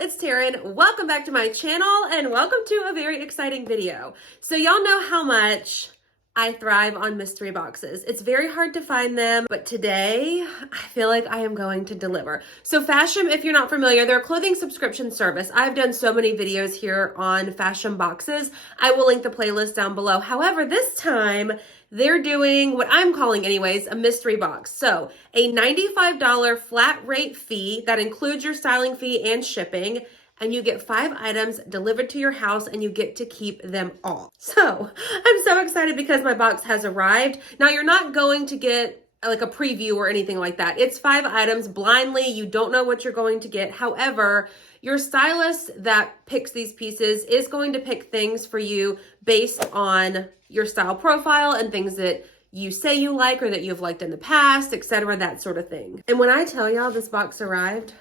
it's Taren. Welcome back to my channel and welcome to a very exciting video. So y'all know how much I thrive on mystery boxes. It's very hard to find them, but today I feel like I am going to deliver. So Fashom, if you're not familiar, they're a clothing subscription service. I've done so many videos here on Fashom boxes. I will link the playlist down below. However, this time they're doing what I'm calling anyways, a mystery box. So a $95 flat rate fee that includes your styling fee and shipping, and you get 5 items delivered to your house and you get to keep them all. So I'm so excited because my box has arrived. Now you're not going to get like a preview or anything like that. It's 5 items blindly. You don't know what you're going to get. However, your stylist that picks these pieces is going to pick things for you based on your style profile and things that you say you like or that you've liked in the past, etc., that sort of thing. And when I tell y'all this box arrived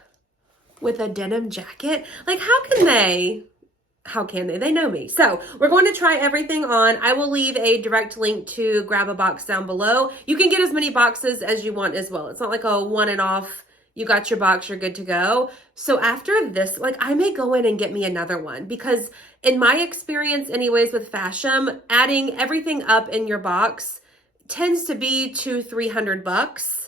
with a denim jacket, like how can they? They know me. So we're going to try everything on. I will leave a direct link to grab a box down below. You can get as many boxes as you want as well. It's not like a one and off. You got your box, you're good to go. So after this, like I may go in and get me another one because in my experience anyways with Fashom, adding everything up in your box tends to be $200-300.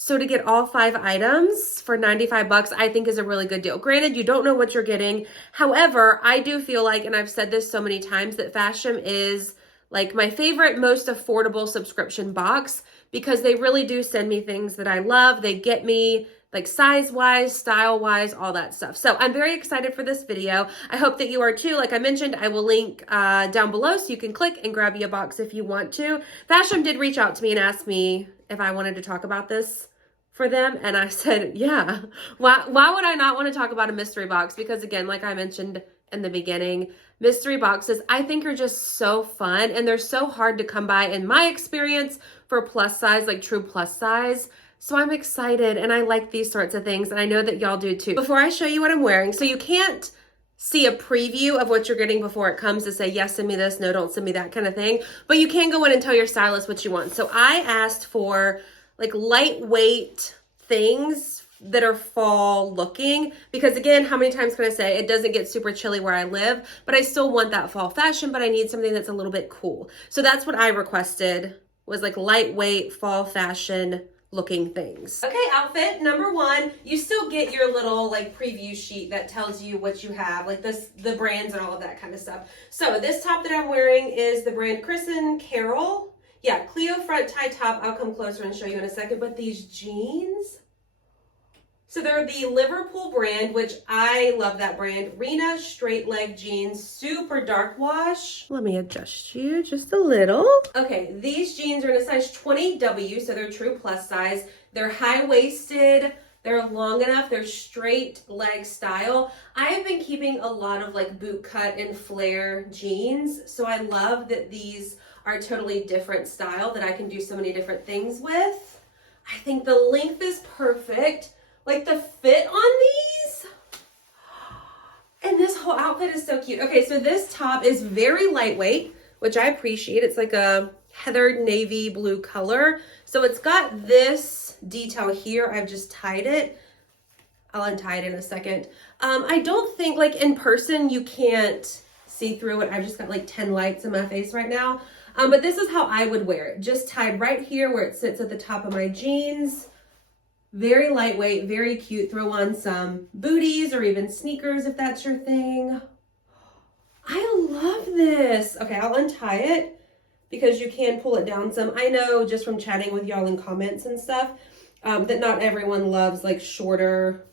So to get all 5 items for 95 bucks, I think is a really good deal. Granted, you don't know what you're getting. However, I do feel like, and I've said this so many times, that Fashom is like my favorite, most affordable subscription box because they really do send me things that I love. They get me like size-wise, style-wise, all that stuff. So I'm very excited for this video. I hope that you are too. Like I mentioned, I will link down below so you can click and grab you a box if you want to. Fashom did reach out to me and ask me if I wanted to talk about this for them. And I said, yeah. Why would I not want to talk about a mystery box? Because again, like I mentioned in the beginning, mystery boxes I think are just so fun and they're so hard to come by in my experience for plus size, like true plus size. So I'm excited and I like these sorts of things and I know that y'all do too. Before I show you what I'm wearing, so you can't see a preview of what you're getting before it comes to say, yes, send me this, no, don't send me that kind of thing. But you can go in and tell your stylist what you want. So I asked for like lightweight things that are fall looking because again, how many times can I say it doesn't get super chilly where I live, but I still want that fall fashion, but I need something that's a little bit cool. So that's what I requested, was like lightweight fall fashion looking things. Okay, outfit number 1, you still get your little like preview sheet that tells you what you have, like the brands and all of that kind of stuff. So this top that I'm wearing is the brand Chris and Carol. Yeah, Cleo front tie top. I'll come closer and show you in a second, but these jeans, so they're the Liverpool brand, which I love that brand. Rina straight leg jeans, super dark wash. Let me adjust you just a little. Okay, these jeans are in a size 20W, so they're true plus size. They're high-waisted, they're long enough, they're straight leg style. I have been keeping a lot of like boot cut and flare jeans, so I love that these are totally different style that I can do so many different things with. I think the length is perfect. Like the fit on these, and this whole outfit is so cute. Okay, so this top is very lightweight, which I appreciate. It's like a heathered navy blue color. So it's got this detail here. I've just tied it. I'll untie it in a second. I don't think like in person you can't see through it. I've just got like 10 lights in my face right now. But this is how I would wear it. Just tied right here where it sits at the top of my jeans. Very lightweight, very cute. Throw on some booties or even sneakers if that's your thing. I love this. Okay, I'll untie it because you can pull it down some. I know just from chatting with y'all in comments and stuff that not everyone loves like shorter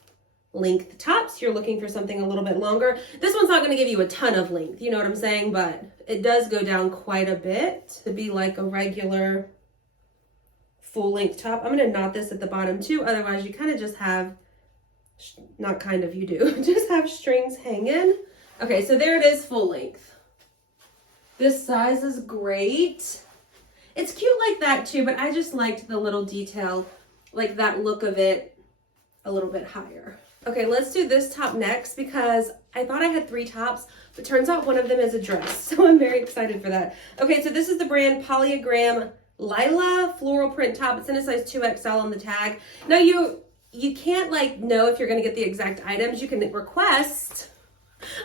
length tops. You're looking for something a little bit longer. This one's not going to give you a ton of length, you know what I'm saying? But it does go down quite a bit to be like a regular full length top. I'm going to knot this at the bottom too. Otherwise you kind of just have, not kind of, you do, just have strings hanging. Okay, so there it is full length. This size is great. It's cute like that too, but I just liked the little detail, like that look of it a little bit higher. Okay, let's do this top next because I thought I had 3 tops, but turns out one of them is a dress. So I'm very excited for that. Okay, so this is the brand Polagram Lila floral print top. It's in a size 2XL on the tag. Now you you can't like know if you're gonna get the exact items. You can request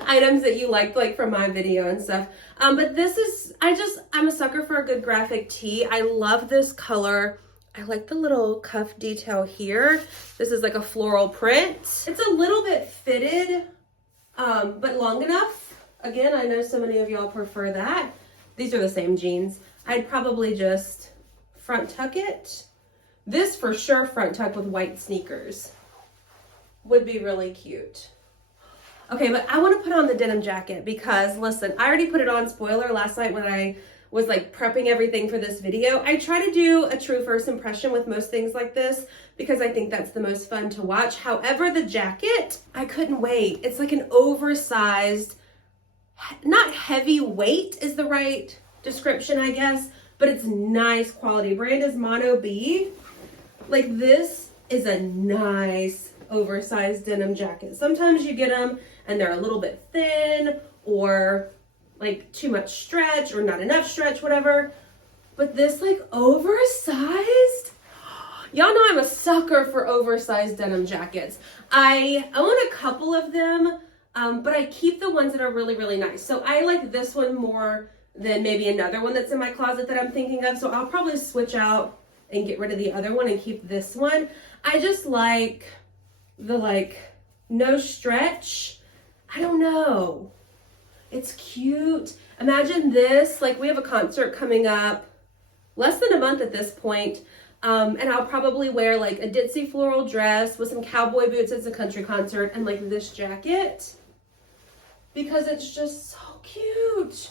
items that you like from my video and stuff. But this is, I'm a sucker for a good graphic tee. I love this color. I like the little cuff detail here. This is like a floral print. It's a little bit fitted, but long enough. Again, I know so many of y'all prefer that. These are the same jeans. I'd probably just front tuck it. This for sure front tuck with white sneakers would be really cute. Okay, but I want to put on the denim jacket because, listen, I already put it on, spoiler, last night when I was like prepping everything for this video. I try to do a true first impression with most things like this because I think that's the most fun to watch. However, the jacket, I couldn't wait. It's like an oversized, not heavyweight is the right description, I guess, but it's nice quality. Brand is MonoB. Like, this is a nice oversized denim jacket. Sometimes you get them and they're a little bit thin or like too much stretch or not enough stretch, whatever. But this like oversized, y'all know I'm a sucker for oversized denim jackets. I own a couple of them, but I keep the ones that are really, really nice. So I like this one more than maybe another one that's in my closet that I'm thinking of. So I'll probably switch out and get rid of the other one and keep this one. I just like the like no stretch. I don't know. It's cute. Imagine this, like we have a concert coming up less than a month at this point. And I'll probably wear like a ditzy floral dress with some cowboy boots. It's a country concert and like this jacket because it's just so cute.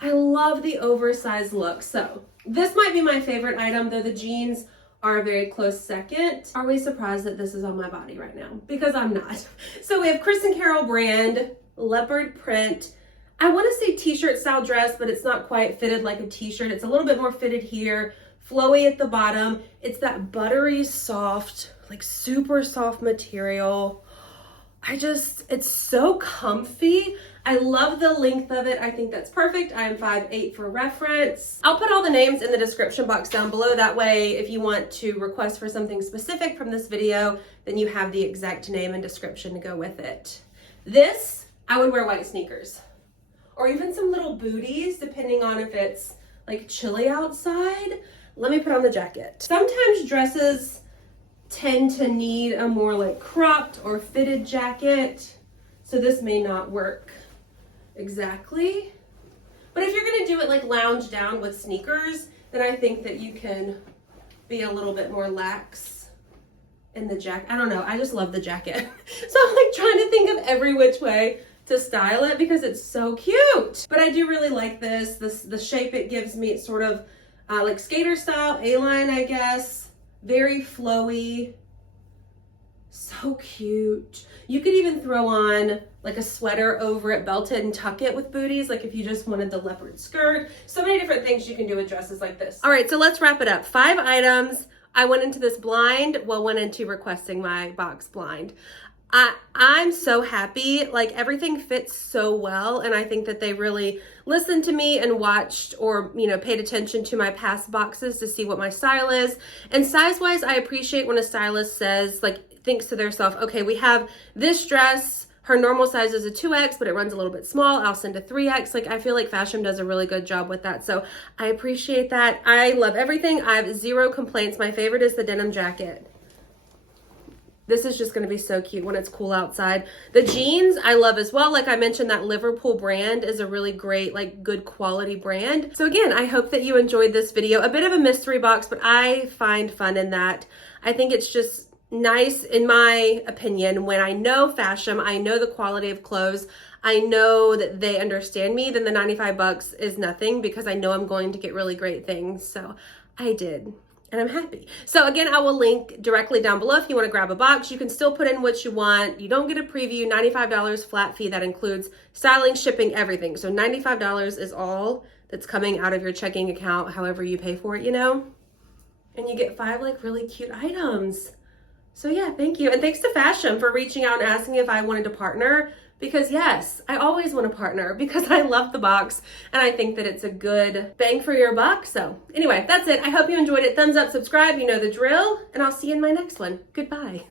I love the oversized look. So this might be my favorite item, though the jeans are a very close second. Are we surprised that this is on my body right now? Because I'm not. So we have Chris and Carol brand, leopard print. I want to say t-shirt style dress, but it's not quite fitted like a t-shirt. It's a little bit more fitted here, flowy at the bottom. It's that buttery soft, like super soft material. It's so comfy. I love the length of it. I think that's perfect. I am 5'8" for reference. I'll put all the names in the description box down below. That way, if you want to request for something specific from this video, then you have the exact name and description to go with it. This, I would wear white sneakers or even some little booties, depending on if it's like chilly outside. Let me put on the jacket. Sometimes dresses tend to need a more like cropped or fitted jacket. So this may not work exactly. But if you're gonna do it like lounge down with sneakers, then I think that you can be a little bit more lax in the jacket. I don't know, I just love the jacket. So I'm like trying to think of every which way to style it because it's so cute. But I do really like this. The shape it gives me, it's sort of like skater style, A-line, I guess. Very flowy, so cute. You could even throw on like a sweater over it, belted and tuck it with booties, like if you just wanted the leopard skirt. So many different things you can do with dresses like this. All right, so let's wrap it up. 5 items. I went into this blind, went into requesting my box blind. I'm so happy, like everything fits so well, and I think that they really listened to me and watched or, paid attention to my past boxes to see what my style is. And size-wise, I appreciate when a stylist says, like, thinks to themselves, okay, we have this dress, her normal size is a 2X, but it runs a little bit small, I'll send a 3X. Like, I feel like Fashom does a really good job with that, so I appreciate that. I love everything. I have 0 complaints. My favorite is the denim jacket. This is just going to be so cute when it's cool outside. The jeans I love as well. Like I mentioned, that Liverpool brand is a really great, like good quality brand. So again, I hope that you enjoyed this video. A bit of a mystery box, but I find fun in that. I think it's just nice, in my opinion, when I know Fashom, I know the quality of clothes, I know that they understand me, then the 95 bucks is nothing because I know I'm going to get really great things. So I did. And I'm happy. So again, I will link directly down below if you want to grab a box. You can still put in what you want. You don't get a preview, $95 flat fee. That includes styling, shipping, everything. So $95 is all that's coming out of your checking account, however you pay for it, And you get 5 like really cute items. So yeah, thank you. And thanks to Fashom for reaching out and asking if I wanted to partner. because yes, I always want to partner because I love the box and I think that it's a good bang for your buck. So anyway, that's it. I hope you enjoyed it. Thumbs up, subscribe, you know the drill, and I'll see you in my next one. Goodbye.